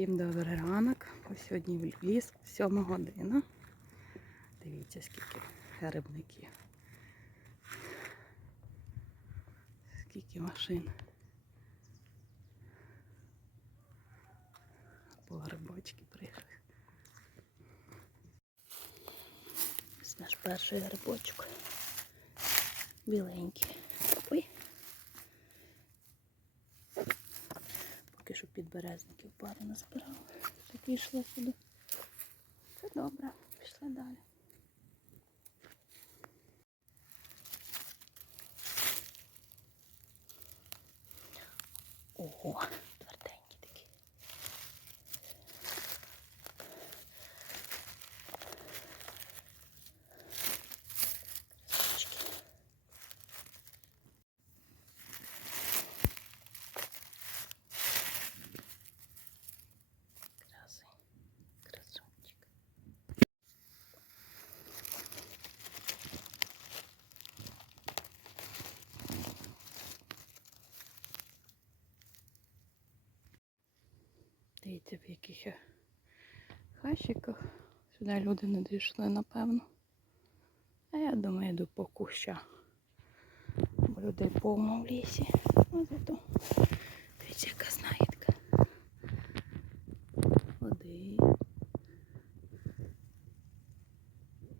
Всім добрий ранок. Сьогодні в ліс, сьома година. Дивіться, скільки грибників. Скільки машин. По грибочки прийшли. Ось наш перший грибочок. Біленький. Ой. Поки що підберезників пару назбирала. Так йшли сюди. Це добре. Пішли далі. Ого, тверденький такий. Красавчики. Красий. Красунчик. Дивіться, в яких я хащиках. Сюди люди не дійшли, напевно. А я думаю, йду по куща. Бо людей повно в лісі. Ось зато. Дивіться, яка знахідка. Один.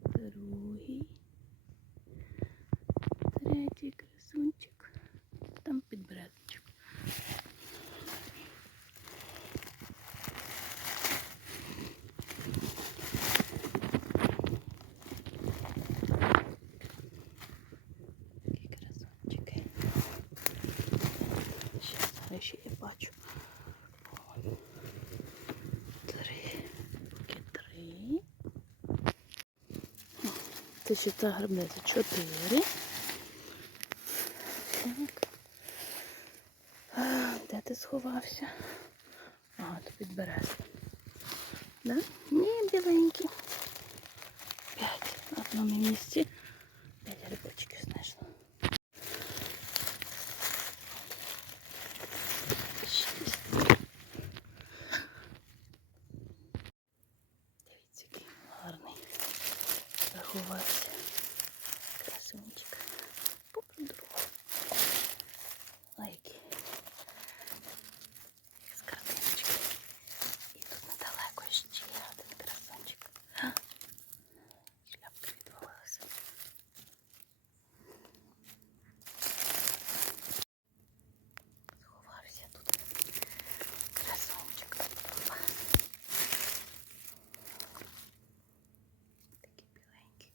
Другий. Третій красунчик. Там підберезничок. Такі красунчики. Щас, я ще я бачу. О, Три. Поки три. Ще та гробниця. Чотири. Так. Де ти сховався? А, то підбереш. Да? Ні, біленький. П'ять. На одному місці. П'ять грибочків знайшла. Шість. Дивіться, який гарний. Заховався. Красунчик. Попри дорогу. А який. З картиночки. І тут недалеко ще один красунчик. А, Шляпка відвалилася. Сховався тут. Красунчик. Опа. Такий біленький.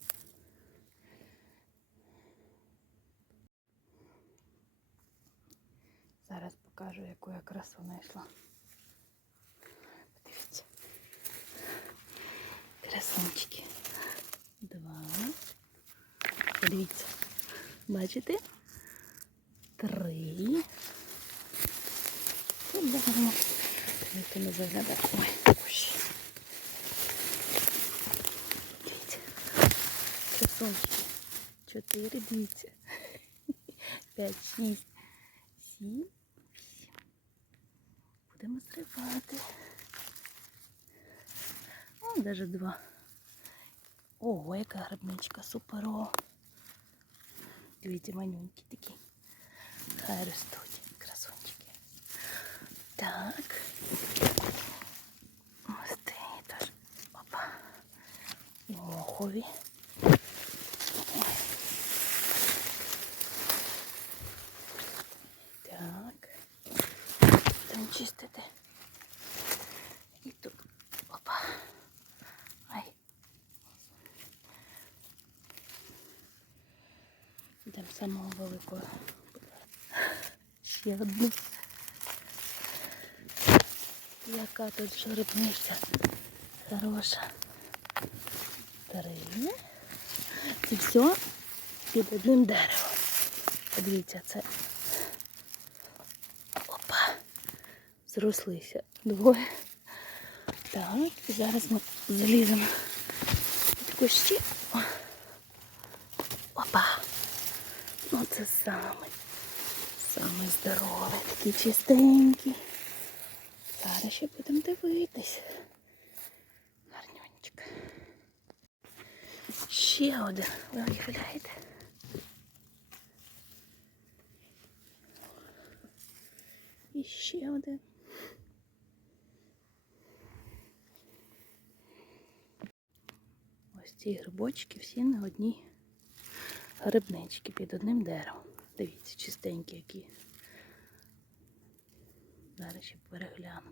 Зараз покажу, яку я красу знайшла. Подивіться. Красунчики. Два. Подивіться. Бачите? Три. Чудово. Давайте не заглядати. Ой, кущі. Дивіться. Красунчики. Чотири, дивіться. П'ять, шість, сім. Будемо зривати. О, навіть два. Ого, яка грибничка, суперо. Дивіться, манюнькі такі. Хай ростуть, красунчики. Так. Ось ти теж. Опа. Мохові. Ой. Так. Там чистити. І тут. Опа. Ай. Йдемо самого великого. Ще одну. Яка тут жеребниця хороша. Три. І все під одним деревом. Подивіться, це. Опа. Зрослися двоє. Так, зараз ми заліземо під кущі. Опа. Ну це саме, саме здорове, такі чистенькі. Зараз ще будемо дивитись. Гарнюнчик. Ще один, ви уявляєте? І ще один. Ось ці грибочки всі на одній грибничці під одним деревом. Дивіться, чистенькі які. Зараз ще перегляну.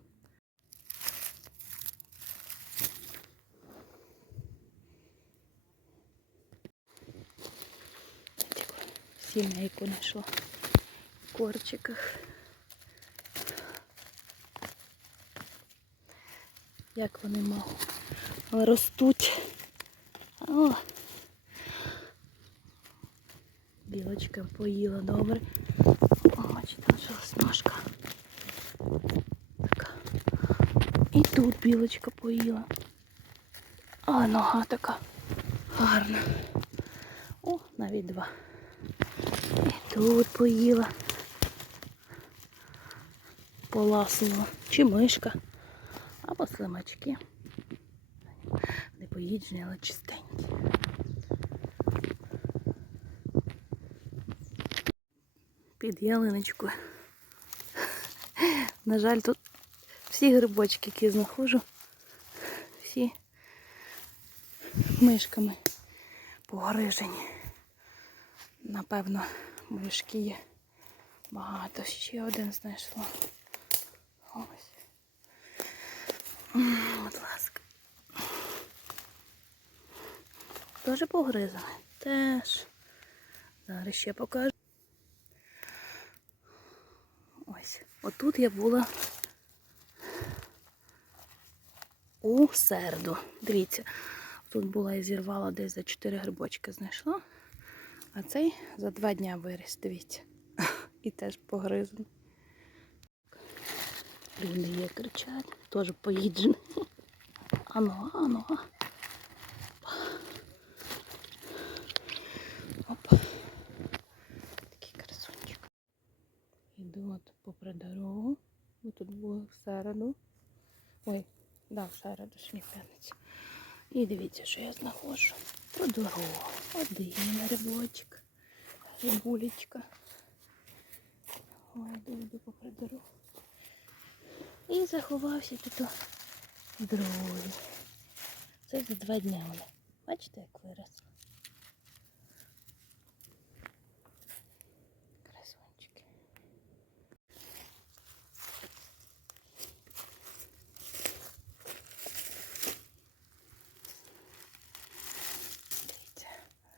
Сімейку знайшла в корчиках. Як вони мало ростуть. О! Білочка поїла добре. О, бачите, лишилась ножка. Така. І тут білочка поїла. А нога така гарна. О, навіть два. І тут поїла. Поласнула. Чи мишка. Або слимачки. Не поїджені, але чистенькі. Під ялиночкою. На жаль, тут всі грибочки, які знаходжу, всі мишками погрижені. Напевно, мишки є багато. Ще один знайшла. Будь ласка. Теж погризали? Теж. Зараз ще покажу. Отут я була у середу. Дивіться, тут була і зірвала десь за 4 грибочки знайшла. А цей за два дня виріс, дивіться. І теж погризаний. Люди є кричать, теж поїджений. Ано, ано. Оп. Такий красунчик. Іду от попри дорогу. Ми тут були в середу. Ой, да, в середу, п'ятниця. І дивіться, що я знаходжу. Про дорогу. Один грибочок. Грибулечка. Ой, йду, йду попри дорогу. І заховався тут другий. Це за два дня вони. Бачите, як виросли? Красунчики. Дивіться.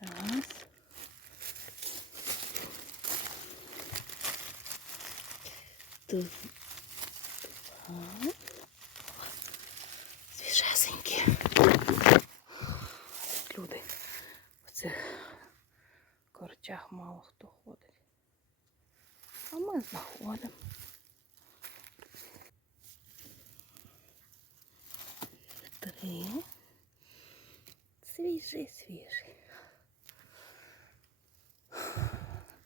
Раз. Тут Свіжесенькі. Люди в цих корчах мало хто ходить. А ми знаходимо. Три. Свіжий, свіжий.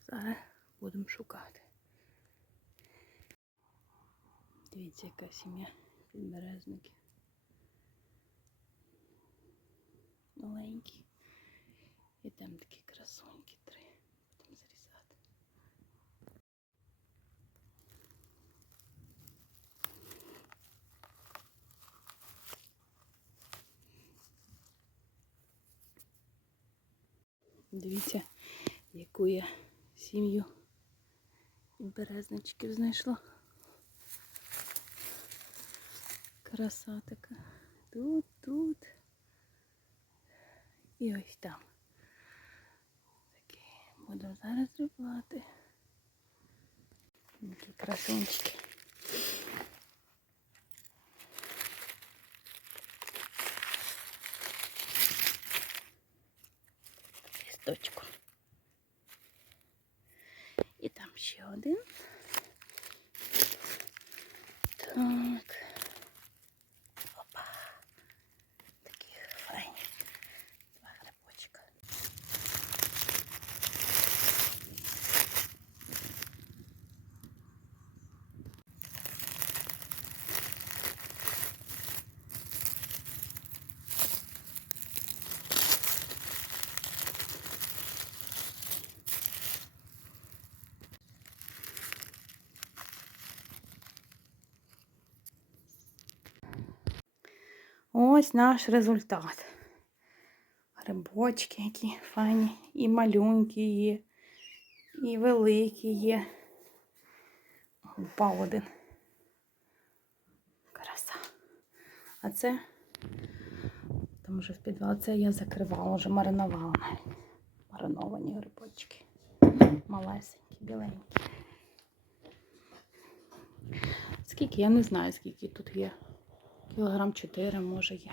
Зараз будемо шукати. Дивіться, яка сім'я підберезників. Маленькі. І там такі красунькі три. Будемо зрізати. Дивіться, яку я сім'ю підберезничків знайшла. Краса така. Тут, тут. І ось там. Такі. Будемо зараз рибати. Такі красунчики. Ось наш результат. Грибочки які файні. І малюнькі є, і великі є. Упав один. Краса. А це, там вже в підвал, це я закривала, вже маринувала. Мариновані грибочки. Малесенькі, біленькі. Скільки? Я не знаю, скільки тут є. Кілограм 4 може є.